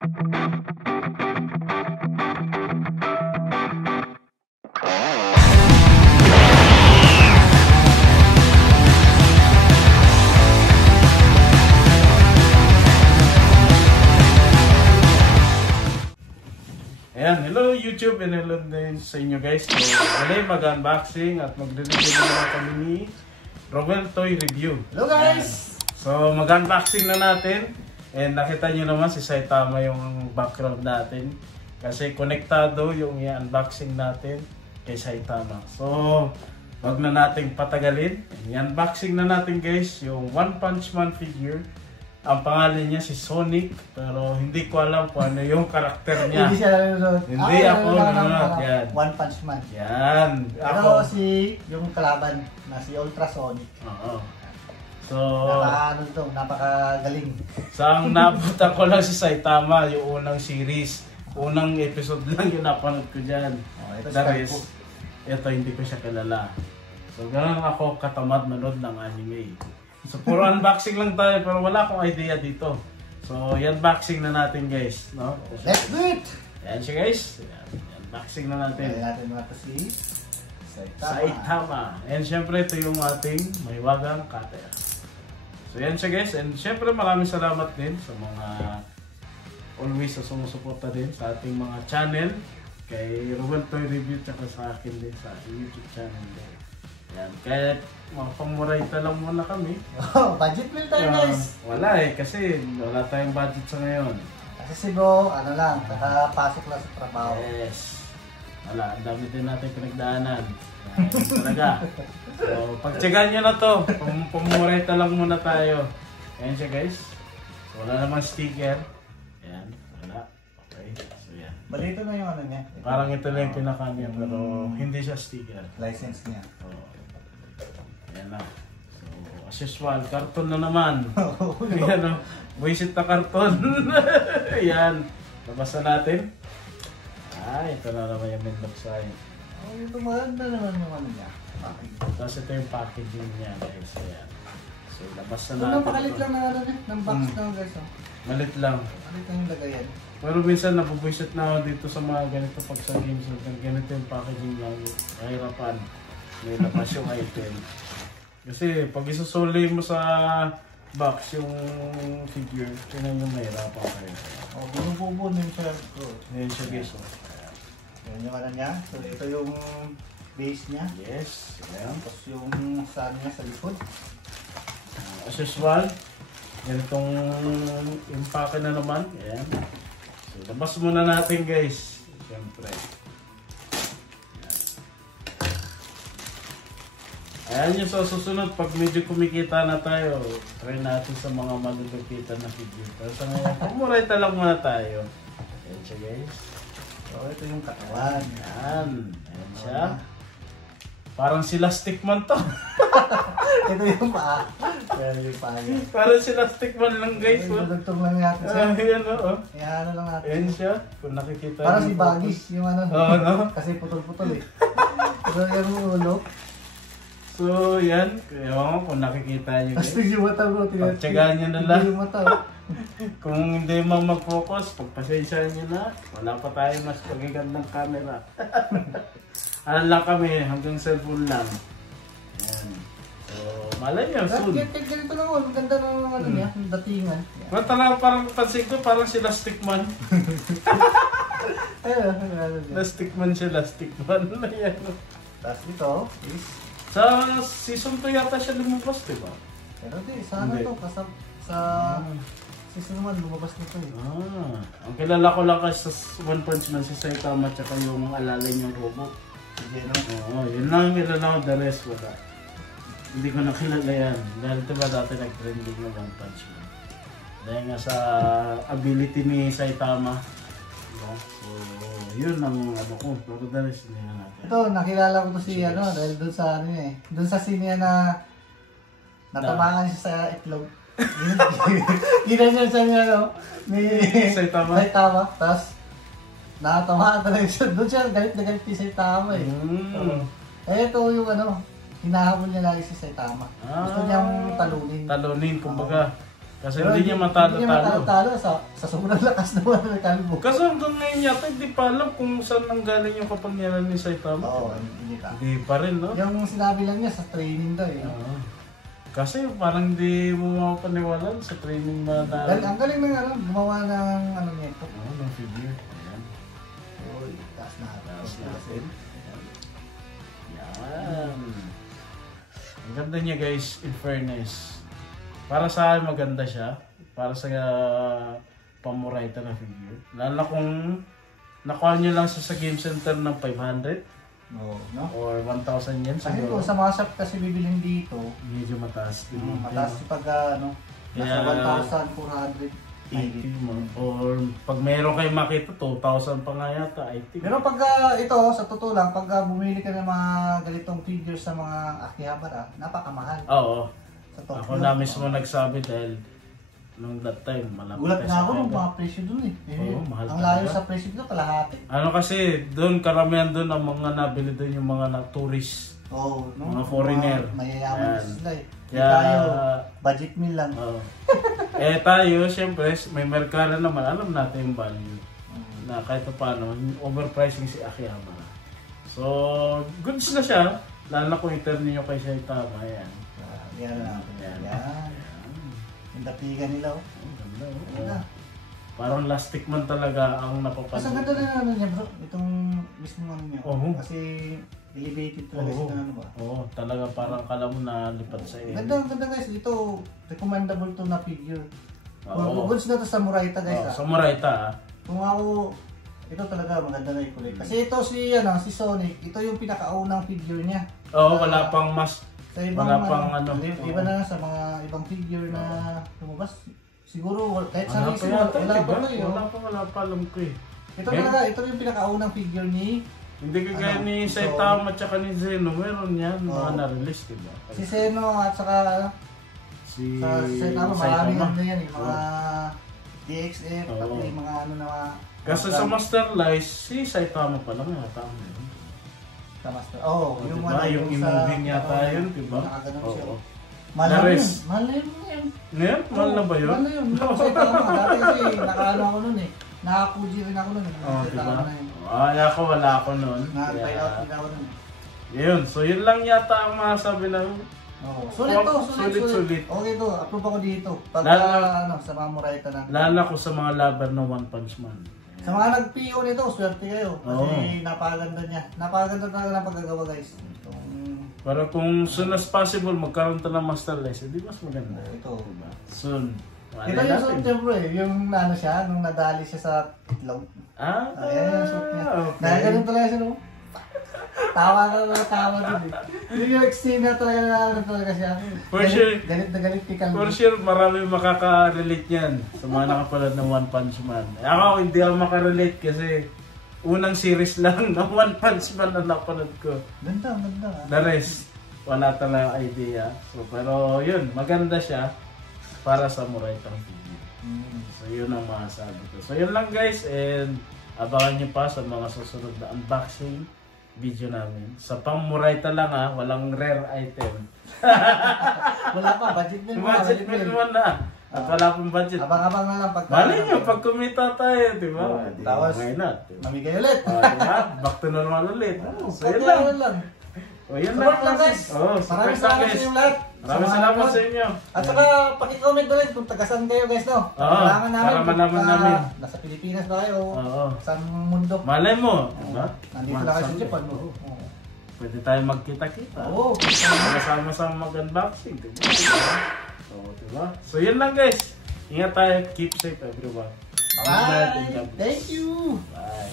Ayan, hello YouTube and hello din sa inyo guys. So, muli mag-unboxing at mag-review naman kami ni Rowell Toy Review. Hello guys! Ayan. So mag-unboxing na natin and nakita nyo naman si Saitama yung background natin kasi konektado yung i-unboxing natin kay Saitama. So wag na nating patagalin. I-unboxing na natin guys yung One Punch Man figure. Ang pangalan niya si Sonic, pero hindi ko alam kung ano yung karakter niya. Hindi siya nanonood. Hindi ako nanonood. Yan. One Punch Man. Yan. Pero yung kalaban na si Ultra Sonic. Oo. So, napakagaling. So, ang nabuta ko lang si Saitama, yung unang series. Unang episode lang yung napanood ko dyan. Ito hindi ko siya kilala. So, ganun ako katamad manood ng anime. So puro unboxing lang tayo pero wala akong idea dito. So i-unboxing na natin guys, no? Let's do it! Yan siya guys. I-unboxing na natin. Kaya natin mga si Saitama. And syempre ito yung ating mahiwagang cutter. So yan siya guys. And syempre maraming salamat din sa mga always sa sumusuporta din sa ating mga channel. Kay Rowell Toy Review tsaka sa akin din sa YouTube channel din. Yan, kahit pang-murayta lang muna kami. Oh, budget meal tayo guys! Wala kasi wala tayong budget sa ngayon. Kasi si Bro, nakapasok lang sa trabaho. Yes. Wala, ang dami din natin pinagdaanan. Talaga. So, pagtsagaan nyo na to. Pang-murayta lang muna tayo. Ayan siya guys. So, wala namang sticker. Ayan, wala. Okay, so yan. Balito na yung ano niya. Parang ito lang yung pinaka niya pero hindi siya sticker. License niya. Ayan na. So, as usual, karton na naman. Ayan o. Buisit na karton. Ayan. Labas na natin. Ito na naman yung midlock side. Oh, ito maganda naman yung ano niya. Tapos ito yung packaging niya guys. Ayan. So, labas na natin. Napakalit lang na ano niya. Ng box na guys. Malit lang. Malit lang yung lagayan. Pero minsan nabubuisit na ako dito sa mga ganito pag sa games. Ganito yung packaging lang. Kahirapan. May labas yung item. Kasi pag isusuli mo sa box yung figure, yun yung mahirapan kayo. Oh, bunububo na yung shell ko. Ayan siya guys. Yan yung ano niya. So ito yung base niya. Yes. Ayan. Tapos yung saan niya sa likod. As usual, ganitong impake na naman. Ayan. So labas muna natin guys. Siyempre. Ayan yung sa susunod, pag medyo kumikita na tayo, try natin sa mga malulupitan na figure. Pero sa ngayon, pumurayta lang muna tayo. Ayan siya guys. So ito yung katawan. Ayan. Ayan siya. Parang si Stickman to. Ito yung paa. Pero yung paa niya. Parang si Stickman lang guys. Dudugtong lang natin siya. Ayan o. Kaya ano lang natin. Ayan siya. Kung nakikita. Parang si Baggy. Yung ano. Oo, no? Kasi putol-putol eh. Pero yung ulo. So, yan. Kaya kung nakikita nyo Tapos guys. yung mata bro. Pagtsagaan nyo na lang. Yung mata. Kung hindi mo mag-focus, pagpasensya nyo na. Wala pa tayo mas pagigandang camera. Ano lang kami, hanggang cellphone lang. Ayan. So, malay nyo, soon. Ganito lang oh. Maganda na ng ano niya. Yung datingan. But parang pansin ko, parang si Stickman. Ayun. Stickman siya, Stickman. Ayan. Tapos ito is Sa season 2 yata siya lumabas, diba? pero di, sana Hindi. to. Sa season naman, lumabas nito eh. Ang kilala ko lang kasi sa One Punch Man si Saitama at yung alalay niyang robot. Sige no? Oo, yun lang ang kilala ko, the rest wala. Hindi ko nakilala yan. Dahil diba dati nag-trending na One Punch Man. Dahil nga sa ability ni Saitama. Diba? So, yun ang ano ko. Pero the rest hindi na natin. Ito, nakilala ko to si ano, dahil dun sa ano eh. Dun sa scene niya na natamaan siya sa itlog. Ginanyan siya niya ano, ni Saitama. Tapos, nakatamaan talaga siya. Doon siya, galit na galit si Saitama eh. Eh, ito yung ano, hinahabol niya lagi si Saitama. Gusto niyang talunin. Talunin, kumbaga. Kasi hindi niya matalo-talo. Sa sobrang lakas naman ng kalbo. Kasi hanggang ngayon yata, hindi pa alam kung saan nanggaling yung kapangyarihan ni Saitama. Oo, hindi pa. Hindi pa rin, no? Yung sinabi lang niya sa training daw eh. Oo. Kasi parang hindi mo mapaniwalaan sa training na Ang galing ng gumawa ng niya ito. Oo, ng figure. Ayan. Uy, taas na. Taas natin. Yan. Ang ganda niya guys, in fairness. Para sa akin maganda siya. Para sa pamurayta na figure. Lalo na kung nakuha nyo lang siya sa game center ng 500. Oo, no? Or 1,000 yen Kasi siguro. kung sa mga shop kasi bibiling dito, Medyo mataas din. mataas pag nasa 1,400. 80 mo. Or pag mayroon kayo makita, 2,000 pa nga yata, I think. Pero pag ito, sa totoo lang, pag bumili ka ng mga ganitong figures sa mga Akihabara, napakamahal. Oo. Sa totoo Ako na mismo nagsabi dahil nung that time, malapit gulat tayo nga ako sa nung Canada. mga presyo dun eh. Oo, mahal Ang layo talaga. sa presyo dito, kalahati. Ano kasi, doon karamihan doon ang mga nabili doon yung mga tourist. Oo, no? Mga foreigner. Mayayaman Ayan. sila eh. Kaya, Tayo, budget meal lang. oo. Tayo, syempre, may merkado naman, alam natin yung value. Na kahit pa paano, overpricing si Akihabara. So, goods na siya. Lalo na kung i-turn ninyo kay Saitama, yan. Yan na. Yan. Yung dapigan nila oh. Ang ganda, oh. Ganda. Parang lastic man talaga ang Mas ang napapanood. ganda na ano niya bro. Itong mismo ano niya. Oo. Kasi elevated talaga Oo. siya ano ba. Oo, talaga parang kala mo na lipat sa iyo. Ganda, ganda guys. Ito, recommendable to na figure. Oo. Goods na to sa Murayta guys ah. Samurai ta. Kung ako, ito talaga maganda na i-collect. Kasi ito si Sonic, ito yung pinakaunang figure niya. Oo, wala pang mas. Sa ibang Wala pang ano. iba na sa mga ibang figure na lumabas. Siguro kahit sa Wala pa Rizzo, yata, wala diba? pa eh. Wala pa alam ko eh. Ito talaga, ito yung pinakaunang figure ni Hindi kagaya Ano? ni Saitama at saka ni Zeno, meron yan, mga Oo. na-release, diba? si Zeno at saka Si sa Saitama, maraming ano yan, yung mga DXF, Oo. pati yung mga ano na mga Kasi sa Master Lies, si Saitama pa lang yata. sa Master. Oh, yung Diba? Yung sa- i-moving yata yun, diba? Nakaganon siya. Oo. Mahal na The yun. rest. Mahal na yun. Ngayon, mahal na ba yun? Mahal na yun. Yung Saitama, dati kasi nakaano ako nun eh. Nakakuji rin ako nun. Oo, diba? Saitama na yun. Ako, wala ako noon. Na-try out din ako nun. Yun, so yun lang yata ang masabi namin. Oo. Sulit to, Sulit. sulit. Okay to, approve ako dito. Pag sa mga Murayta na. Lalo ko sa mga laban ng One Punch Man. Sa mga nag-PO nito, swerte kayo. Kasi Oo. napakaganda niya. Napakaganda talaga ng pagkagawa guys. Pero kung soon as possible magkaroon to ng Master Lies, hindi mas maganda. Ito. Soon. Ito yung suit niya bro eh. Yung ano siya, nung nadali siya sa itlog. Ayan yung suit niya. Okay. Nakaganon talaga siya no? Tawa din eh. Yung eksena talaga na ano talaga siya. For sure. Galit na galit kay Calvin. For sure, marami makaka-relate yan sa mga nakapanood ng One Punch Man. Ako, hindi ako makarelate kasi unang series lang ng One Punch Man na napanood ko. Ganda, ganda. The rest, wala talaga idea. So, pero yun, maganda siya para sa Murayta figure. So, yun ang masasabi ko. So, yun lang guys, and abangan nyo pa sa mga susunod na unboxing video namin. Sa pang Murayta lang walang rare item. Wala pa, budget din mo. Budget mo naman na. At wala pong budget. Abang-abang na lang pagka. Malay nyo, pag kumita tayo, di ba? Tapos, Why not? mamigay ulit. Diba? Back to normal ulit. So, yun Kaya lang. lang. O, yun Support lang lang guys. Maraming Maraming salamat sa inyong lahat. Maraming salamat sa inyo. At saka, paki-comment ulit kung taga-saan kayo guys, no? Oo, para malaman namin. Nasa Pilipinas ba kayo? Oo. Saan mundo? Malay mo, di ba? Nandito na kayo sa Japan, no? Oo. Pwede tayo magkita-kita. Oo. Sama-sama mag-unboxing. Diba? So, diba? So, yun lang guys. Ingat tayo. Keep safe everyone. Bye! Thank you! Bye.